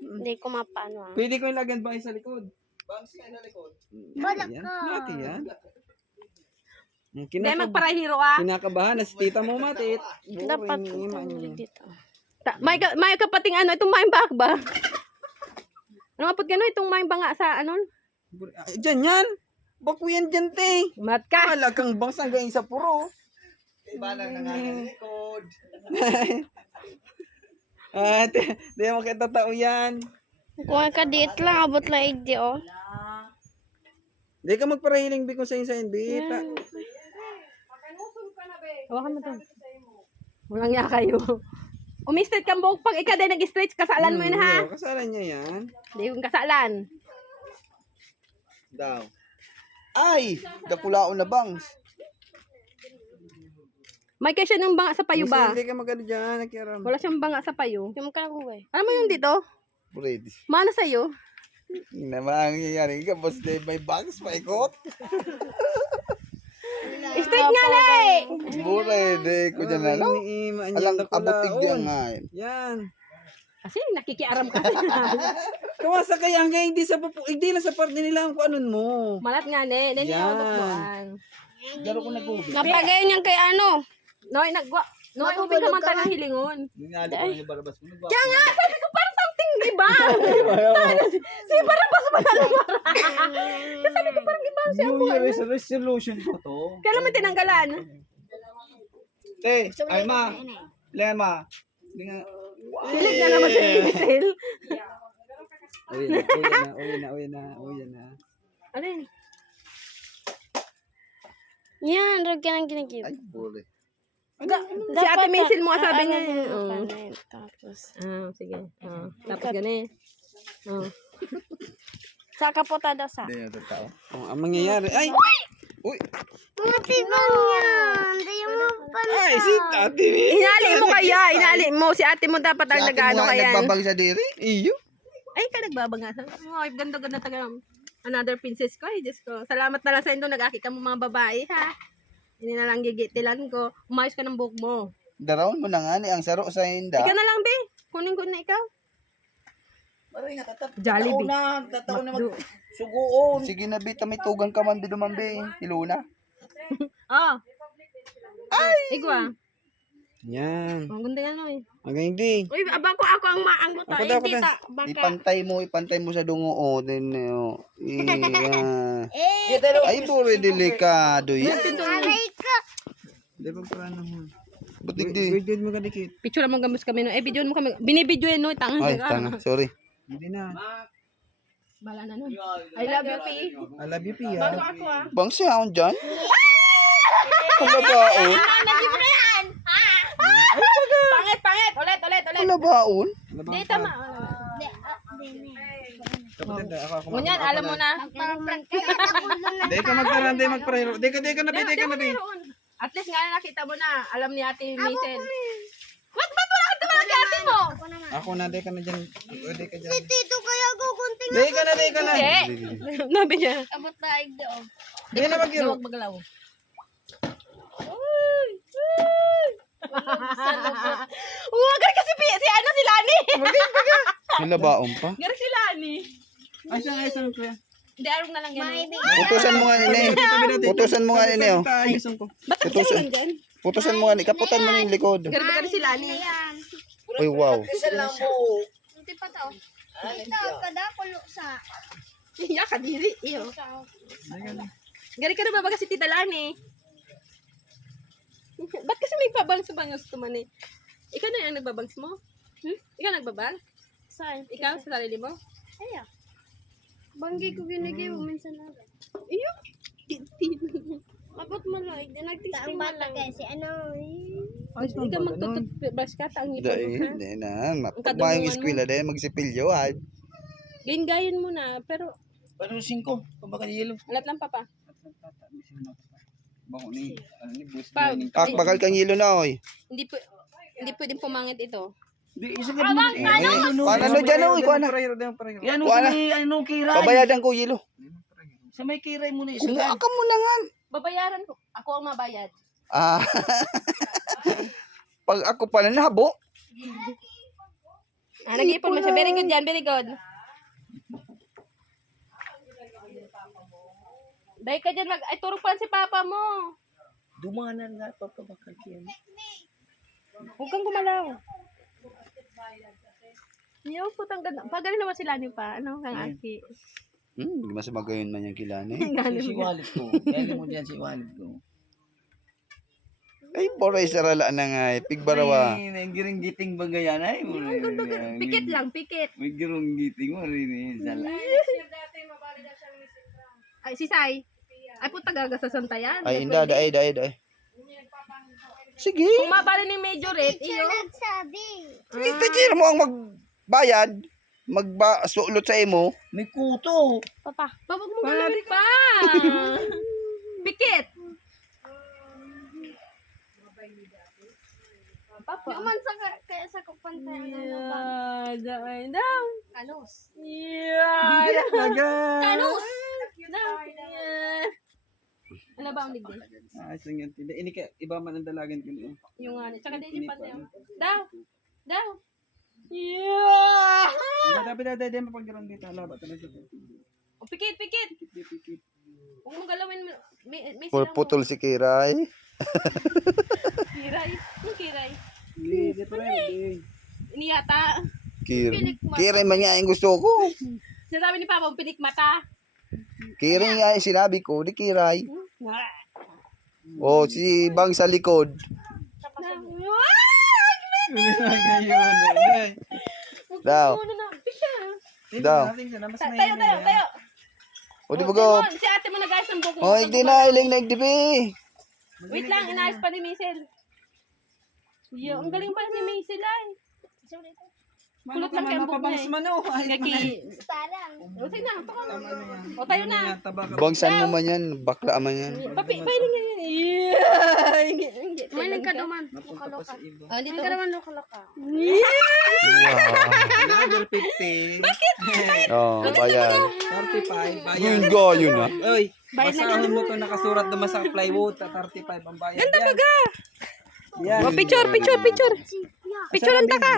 Hindi ko mapano. Pwede ko ilagyan ba sa likod? Bangs yan na likod. Balak Yan. ka. Mati yan. Hindi, magparahiro ah. Kinakabahan na si tita mo, Matit. Dapat Ima niya. dito. May kapating ano, itong maing bak ba? Ano nga pag gano'n, itong maing banga sa ano? Diyan yan. Bako yan dyan, te. Mat ka. Malagang bangs hanggang sa puro. Iba lang na nga na likod. Di makita tao yan. Kung ka dito lang, abot lang ID oh. Di ka magparahiling biko sa insa hindi. Hawakan mo to. Walang niya kayo. Umi-straight kang buhok. Pag ikaw din nag-stretch, kasalan mo yun ha. Kasalan niya yan. Hindi yung kasalan. Daw. Ay! Dakulaon na bangs. May kaya siya ng banga sa payo ba? Hindi ka magano dyan. Nakiaram. Wala siyang banga sa payo. Yung ka eh. Ano mo yung dito? Ready. Mana sa'yo? Naman ang nangyayari ka. Basta may bangs, paikot. Straight nga na eh! Ready ko dyan na lang. Alang abutig diyan nga. Yan. Kasi nakikiaram ka sa Kawasa kaya hanggang hindi na sa parte nila ang kuanon mo. Malat nga ne. Then Yan. yung Daro ko nag-ubi. Napagayon yan kay ano. Noy, Noy, upin ka man tayo ng hilingon. Ninali ko yung barabas mo. Kaya nga, sabi ko parang something iba. Si Barabas ba na lumara? Kasi sabi ko parang iba siya. New Year's resolution ko to. Kailan mo tinanggalan? Ay ma. Lema. Hilig na naman sa Michelle. Uwi na. Ano yun? Yan, rag ka nang ginagib. Ay, buli. Si Ate Michelle mo sabi niya. Tapos. Sige. Tapos gani. Sa kaputa daw sa. Hindi yung totoo. Ang mangyayari. Ay! Uy! Matibang yan. Hindi mo pa. Ay, si Ate Michelle. Inali mo kaya. Inali mo. Si ate mo dapat ang nagano kaya. Nagbabag sa diri. Iyo. Ay, ka nagbabanga. Ay, ganda-ganda taga. Another princess ko. Ay, Diyos ko. Salamat na lang sa inyo. Nag-aki ka mo mga babae, ha? Hindi na lang gigitilan ko. Umayos ka ng buhok mo. Darawon mo na nga ni ang saro sa inda. Ikaw na lang, be. Kunin ko na ikaw. Maray natatap. Jollibee. Tataon na magsugoon. Sige na bita may tugan ka man biduman be. Hiluna. Oh. Ay! Igwa. Yan. Ang ganda yan, oy. Hanggang hindi. Uy, abang ko ako ang maang buta. Ako daw, Hindi ako ta. Baka. Ipantay mo sa dungo o. Then, ay, puro delikado yan. Aray ka. Di ba paano mo? Butik di. Wait, mo ka dikit. Picture naman gamos kami, no? Video mo kami. Binibidyo yan, no? Tanga. Ay, tanga. Sorry. Hindi na. Bala na, no? I love you, P. I love you, Pia. Bago ako, ah. Bang siya akong dyan? Wala baon? Nagibra yan. Pangit. Ulit. Wala baon? Di, tama. Kapatid, ako. Ngunyan, alam mo na. Di ka magparahiro. Di ka na, be. At least nga nakita mo na. Alam ni Ate Michelle. Ba't wala ka tumawag kay ate mo? Ako na, di ka na dyan. Di ka dyan. Tito kaya gugunting. Di ka na. Hindi. Nabi niya. Abot na igdo. Di na mag-iro. Huwag magalaw. Huwag kasi si Lani. Wala baon pa? Gari si Lani. Ay, isang kuya. Hindi, arong na lang ganun. Putusan mo nga nini. Putusan mo nga nini oh. Ayusan ko. Ba't kasi Putusan. lang dyan? Putusan mo nga nini. Kaputan mo na yung likod. Gari si Lani. Uy, wow. Hindi pa to. Ito, kada kulo sa. Iya ka diri. Iyo. Gari ka na ba si Tita Lani? Ba't kasi may pabang sa bangos ko man eh? Ikaw na yung nagbabangs mo? Ikaw nagbabang? Saan? Ikaw sa sarili mo? Ayan. Banggi ko ginigay mo minsan na. Iyo. Abot mo lang. Nag-texting mo lang. Kasi ano Ikaw magtututbrush ka. Taang ngipin mo ha? Hindi na. Matugma yung eskwela dahil magsipilyo ha. Gayin-gayin mo na. Pero Paano 5? Pabaka ni yelo. alat lang papa. Bango ni. Ano ni bus. Bakal kang yelo na oy. Hindi pwedeng pumangit ito. Di isa ka. Paano dyan oy? Kuha na. Yan Kuha na. may ano kiray. Pabayadan ko yelo. Sa may kiray mo na isa. Kumuha ka mo na nga. Babayaran ko. Ako ang mabayad. Ah. Pag ako pala nahabo. Nag-iipon mo siya. Very good yan, very good. Dahil ka dyan, ay turo pa si papa mo. Dumanan nga papabakal yan. Huwag kang gumalaw. Yo, putang ganda. Pagaling naman sila niyo pa. Ano kang aki? Hindi mas magayon man yung kilani. Si wallet ko. Kaya mo dyan si wallet ko. Ay, poray sarala na nga eh. Pigbarawa. May girong giting ba gayan ay? Pikit lang, pikit. May girong giting mo rin eh. Sala. Ay, si Sai. Ay, puta gaga sa Santa yan. Ay, inda, daay. Sige. Kung mabali ni Majorette, iyo. Nagsabi. Teacher mo ang magbayad. Magsulot sa imo. May kuto. Papa, wag mo galawin pa. Pikit. Papa. Yung man sa kaya sa kupantay Yeah, daw. Daw. Kanus. Yeah. Kanus. Yeah. Ano ba ang digdi? Ayos lang yan. Ini ka, iba man ang dalagan ko. Yung ano, tsaka din yung pantay. Daw. Daw. Yeah. Dapat dahil mapagkaroon dito. Laba talaga. Oh, pikit. Huwag mo galawin mo. May Putol si Kiray. Kiray. Yung kiray. Hindi pa rin. Iniyata. Kiray man nga yung gusto ko. Sinasabi ni Papa, pinik mata. Kiray nga yung sinabi ko. Di Kiray. O, si Bang sa likod. Daw. Daw. Tayo. O, di ba go? Si ate mo nag-ayos ng buhok mo. O, hindi na. Iling na igdibi. Wait lang, inayos pa ni Maisel. Yo, ang galing pala ni Maisel ay. Kulot lang kaya ang buhok niya eh. Kaki. Parang. O, sige na. O, tayo na. Bangsan mo man yan. Bakla man yan. Pailing nga yan. Yeah. Maling ka naman. Loka-loka. Dito ka naman loka-loka. Another 50. Oh, bayan. 35. Bayan. Yun go, yun ah. Oy, basahin mo to nakasurat naman sa plywood. 35 ang bayan. Ganda baga. Yan. O, picture. Picture lang ta ka.